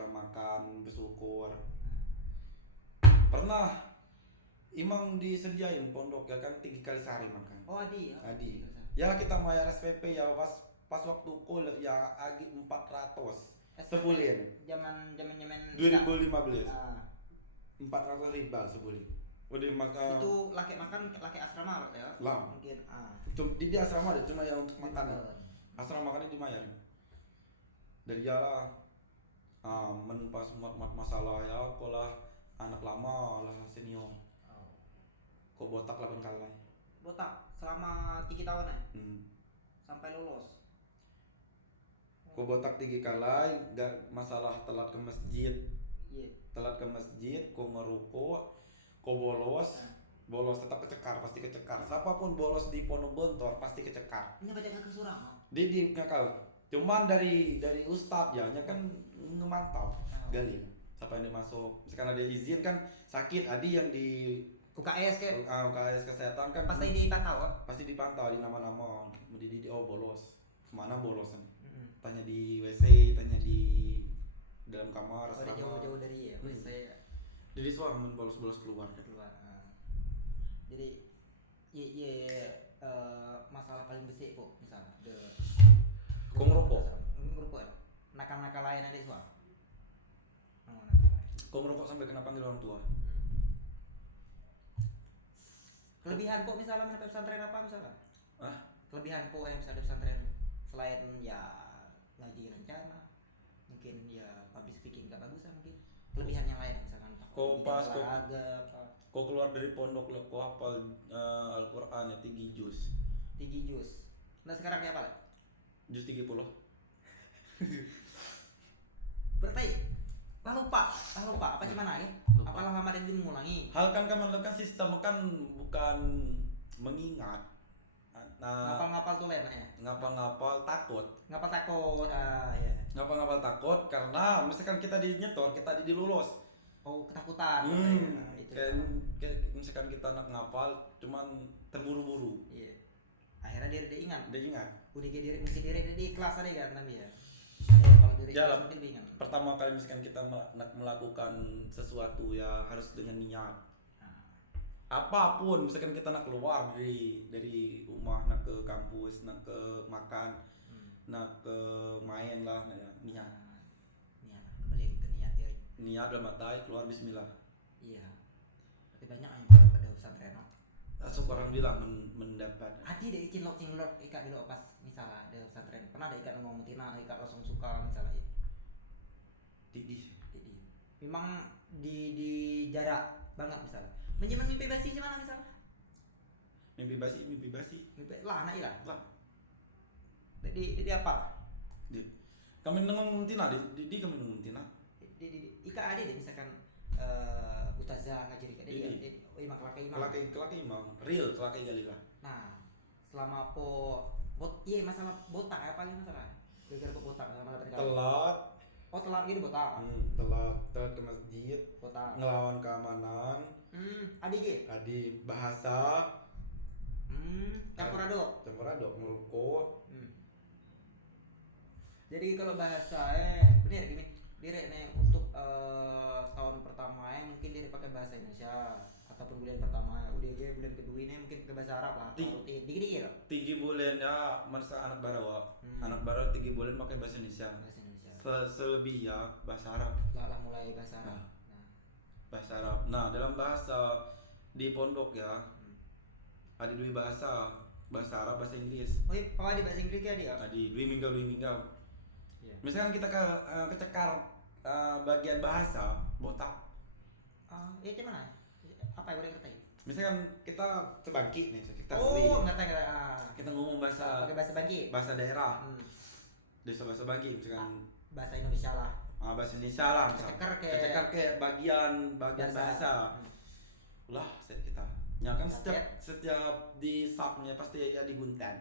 makan bersyukur pernah imam disediain pondok ya kan 3 kali sehari makan adi ya kita bayar SPP ya pas waktu kul ya agi 400 sebulan zaman 2015 400 ribu sebulan udah makan itu laki asrama berarti ya lah mungkin di asrama ada cuma yang untuk makan asrama makannya dibayar dari jala pas mat masalah ya pola anak lama lah senior kok botak 8 kali botak selama 3 tahun ya sampai lulus kok botak 3 kali gak masalah telat ke masjid kok ngerukuk kok bolos tetap kecekar pasti kecekar siapapun bolos di pondok bentor pasti kecekar ini baca ke surang di ngakal cuman dari ustadz ya kan ngemantau gali siapa yang dimasuk sekarang ada izin kan sakit adi yang di UKS UKS kesehatan kan pasti dipantau di nama-nama bolos kemana bolosan tanya di WC tanya di dalam kamar jauh dari ya saya jadi suami bolos keluar jadi masalah paling besar kok misalnya kok ngerokok nakal lain ada suami kok ngerokok sampai kena panggil orang tua kelebihan kok misalnya mendapat pesantren apa misalnya kelebihan kok misalnya pesantren selain ya ngaji rencana mungkin ya public speaking gak bagus lah mungkin kelebihan yang lain misalkan kok pas kok keluar dari pondok lo kok hafal Al-Quran ya 3 juz nah sekarang kayak apa lah juz 30 berarti lah lupa apa gimana ya apalah lama dan dimulangi hal kan sistem kan bukan mengingat ngapal tuh lain ya ngapal takut ya ngapal takut karena misalkan kita dinyetor kita dilulus ketakutan itu kayak misalkan kita nak ngapal cuman terburu-buru iya akhirnya dia ingat udah diri mungkin diri di kelas ada kan tapi ya kalau diri mungkin lebih ingat pertama kali misalkan kita nak melakukan sesuatu ya harus dengan niat apapun misalkan kita nak keluar dari rumah nak ke kampus nak ke makan nak ke main lah niat kembali ke niat dalam hati keluar bismillah iya tapi banyak yang pada pesantren syukur alhamdulillah mendapat hati dari cinlok ikat dulu pas misalnya ada pesantren pernah ada ikat ngomong tina ikat langsung suka misalnya Didi memang di jarak banget misalnya menjaman mimpi basi gimana misalnya mimpi basi lah anak ilah di apa kami ngomong tina di kami ngomong tina ika ada deh misalkan ustazah ngajari kayak dia imam kelaki imam real kelaki galila nah selama masalah botak apa lagi masalah gara-gara botak malah telat gitu botak telat ke masjid botak ngelawan keamanan adi bahasa Campur aduk. Campur aduk ngerokok. Jadi kalau bahasanya bener gini, diri nih untuk tahun pertama mungkin diri pakai bahasa Indonesia ataupun bulan pertama udah dia bulan kedua ini mungkin pakai bahasa Arab lah. Rutin dikit-dikit lah. 3 bulan ya masa anak baru. Anak baru 3 bulan pakai bahasa Indonesia. Selebih ya bahasa Arab. Lah mulai bahasa Arab. Bahasa Arab. Nah, dalam bahasa di pondok ya. Ada 2 bahasa Arab, bahasa Inggris. Oh iya, di bahasa Inggris ya dia? Ada 2 minggu. Yeah. Misalkan kita kecekar bagian bahasa botak. Itu mana? Apa yang udah ngerti? Misalkan kita sebangkit nih, kita ngerti. Kita ngomong bahasa pakai bahasa bangkit. Bahasa daerah. Bahasa bangkit misalkan bahasa Indonesia lah. Bahasa Indonesia lah misalkan. Kecekar ke bagian bahasa. Lah, set kita. Ya kan setiap di subnya pasti ya digunten.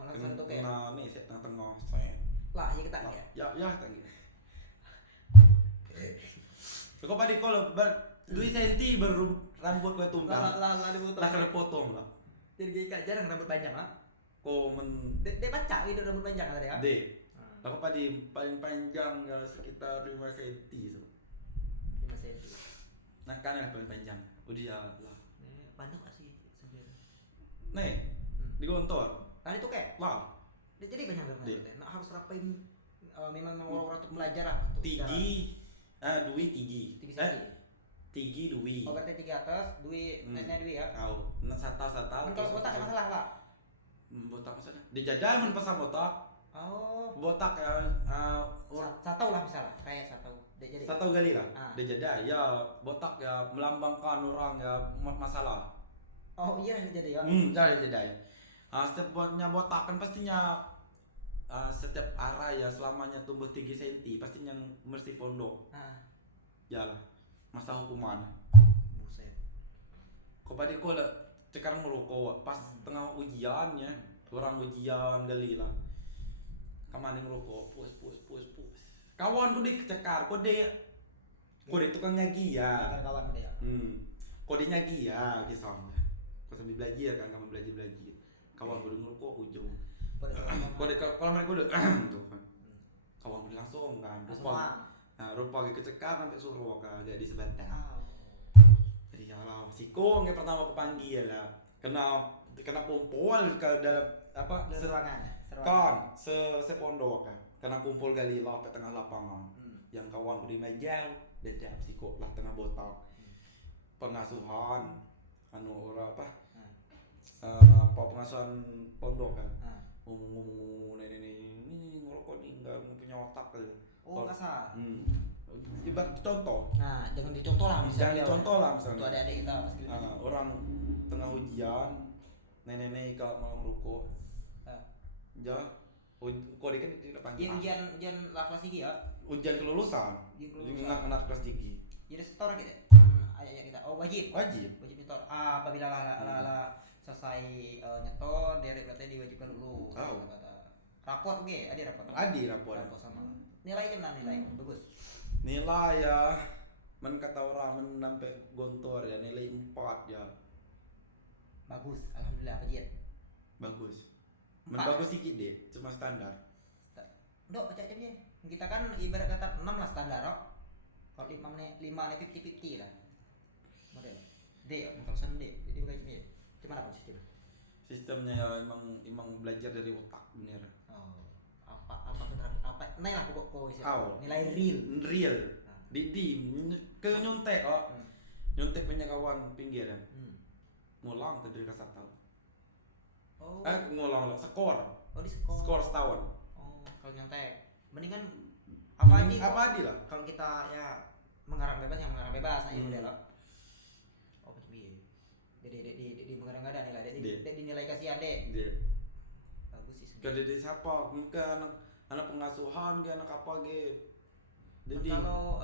Langsung tuh kayak. Nah, nih set tengah-tengah set. Lah, ya kita ya kita gitu. Kok pada kalau 2 cm baru rambut gue tumbang. Lah dipotong. Lah kalau potong lah. Jadi kayak jarang rambut panjang lah. Dek baca itu rambut panjang tadi ya. Dek. Lah kok pada paling panjang ya sekitar 5 cm. 5 cm. Nah, kan yang paling panjang. Udah ya lah. Pandang gak sih sebenarnya? Nih, di gontor. Itu kayak. Lah. Jadi banyak banget. Nah, harus rapain memang orang-orang untuk belajar lah. Tigi, Dwi. Oh berarti 3 atas, Dwi, naiknya Dwi ya? Tahu. Sata. Kalau botak ada masalah Pak? Botak maksudnya? Dijadai men pasal botak. Oh. Botak ya. Satau lah misalnya, kayak satau. Satau gali lah. Dijadai ya botak ya melambangkan orang ya masalah. Oh iya jadi ya. Jadi. Setiap botak kan pastinya setiap arah ya selamanya tumbuh 3 cm pastinya mesti pondok. Ya lah. Masa hukuman. Buset. Kok pada kau sekarang ngerokok pas tengah ujiannya orang ujian gali lah. Kemana ngerokok? Pus. Kawan kau dicekar, kau tukang nyagi ya. Kawan dia. Kau nyagi ya kisah. Kau sambil belajar kan, kamu belajar. Kawan kau ngerokok ujung. Kalau mereka udah tuh kan. Kawan kau langsung kan. Rupa kecekar sampai suruh jadi sebentar. Jadi ya lah, siko yang pertama kepanggil lah. Kena kumpul ke dalam apa? Ruangan. Kan, sepondok kan. Kena kumpul gali lah ke tengah lapangan. Yang kawan beri meja dedap siko lah tengah botak. Pengasuhan orang apa? Pengasuhan pondok kan. Ngomong ini ngerokok nih enggak punya otak kali. Oh, kasar. Ibarat contoh. Nah, jangan dicontoh lah misalnya. Untuk adik-adik kita pas orang tengah ujian, nenek-nenek kalau mau merokok. Ya, kok dia kan tidak panggil. Ujian kelas 3 ya. Ujian kelulusan. Anak kelas 3. Jadi setor gitu. Ayat-ayat kita. Oh, wajib nyetor. Apabila selesai nyetor, dia berarti diwajibkan lulus. Rapor ada rapor. Rapor sama. Nilai gimana nilai? Bagus. Nilai ya kata orang sampai gontor ya nilai 4 ya. Bagus, alhamdulillah apa dia? Bagus. Bagus sedikit deh, cuma standar. Dok, baca aja dia. Kita kan ibarat kata 6 lah standar, kok. Kalau 5 nih 50-50 lah. Model. D, kalau sana D, dia bukan ini. Gimana Pak sistem? Sistemnya ya emang belajar dari otak bener. Nilai lah pokok nilai real. Ke nyontek kok. Nyontek punya kawan pinggir kan. Ngulang tadi kasar tahu. Oh. Ngulang lah skor. Oh di skor. Skor setahun. Oh, kalau nyontek. Mendingan apa aja lah. Kalau kita ya mengarang bebas aja model lah. Oh, macam ini. Di mengarang-garang nilai di nilai kasihan deh. Bagus sih. Ke dede siapa? Mungkin anak pengasuhan ke anak apa gitu. Jadi kalau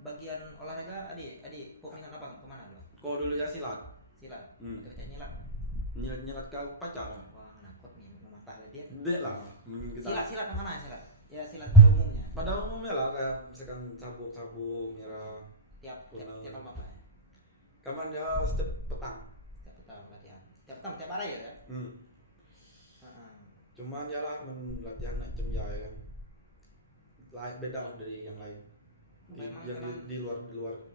bagian olahraga adik peminat apa kemana lo? Kau dulu ya silat. Kita nyilat. Nyilat ke pacar lah. Wah menakut nih mematah dia. Dek lah. Silat kemana silat? Ya silat pada umumnya. Pada umumnya lah kayak misalkan sabuk merah. Tiap malam apa? Kapan ya setiap petang latihan. tiap hari ya. Cuman ya lah latihan nak cemja ya kan. Lain beda lah dari yang lain. Di luar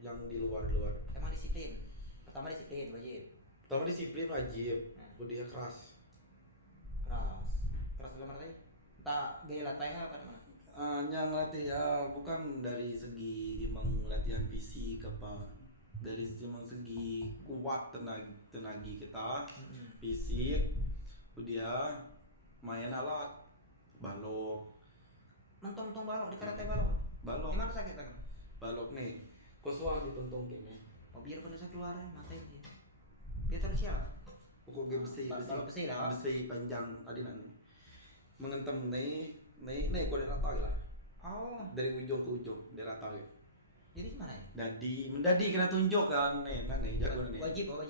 yang di luar. Emang disiplin. Pertama disiplin wajib. Udah keras. Keras dalam arti tak gaya latihan apa mana? Yang latih ya bukan dari segi emang latihan fisik apa, dari emang segi kuat tenaga kita, fisik, udah main alat balok. Mentong balok di karate balok. Gimana sakit kan? Balok nih, kosong dituntung kayaknya. Oh biar pada saya keluar matain dia. Dia terus siapa? Pokoknya besi lah. Besi panjang tadi nanti. Mengentem nih kode rata lah. Oh. Dari ujung ke ujung dia rata ya. Jadi gimana ya? Mendadi kena tunjuk kan nih jago nih.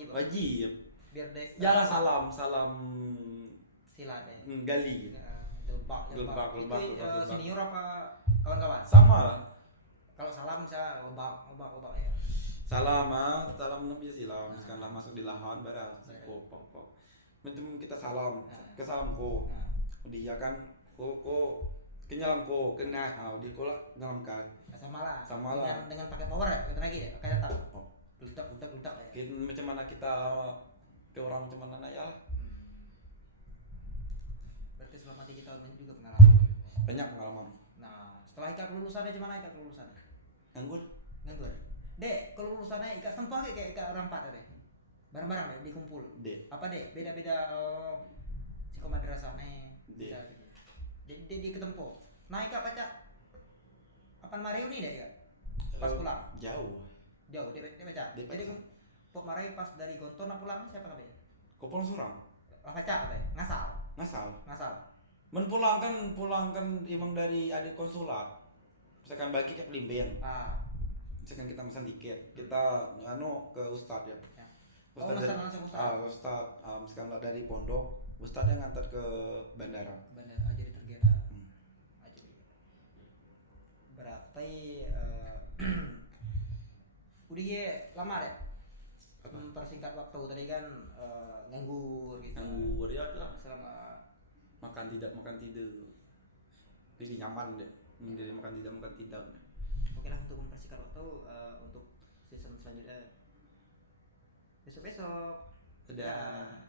Wajib. Biar deh. Jalan salam silat ya. Gali. Gelbak. Senior apa kawan-kawan? Sama lah. Kalau salam bisa obak ya. Salam namanya silam. Sekarang masuk di lahan barat. Pok. Macam kita salam ke salam ko. Dia kan ko kenyalam ko kena di kolak nyalamkan. Sama lah. Dengan pakai power ya, pakai tenaga ya, pakai tetap. Ledak ya. Macam mana kita ke orang macam mana ya? Berarti selama 3 tahun juga pengalaman. Banyak pengalaman. Nah, setelah Ika kelulusannya gimana Ika kelulusannya? Nganggur. Dek, kelulusannya Ika setempat kayak Ika orang 4 deh. Bareng-bareng deh dikumpul. Dek. Apa dek? Beda-beda psikomadrasahnya. Dia ketemu. Nah, Ika baca apaan Mario nih deh Ika? Pas pulang. Jauh dia baca. Jadi Pok Mario pas dari Gontor nak pulang siapa namanya? Kopong Surang. Baca apa ya? Ngasal. Pulang kan emang dari adik konsulat. Misalkan bagi ke Pelimbing. Misalkan kita pesan tiket, kita ke Ustad ya. Langsung Ustad. Ustad. Misalkan dari pondok, Ustad yang ngantar ke bandara. Aja di Tergena. Berarti udah ya lama deh. Mempersingkat waktu tadi kan nganggur gitu. Nganggur ya lah. Selama makan tidak. Jadi nyaman deh. Dari makan tidak. Oke lah untuk mempersingkat waktu untuk season selanjutnya besok. Dadah.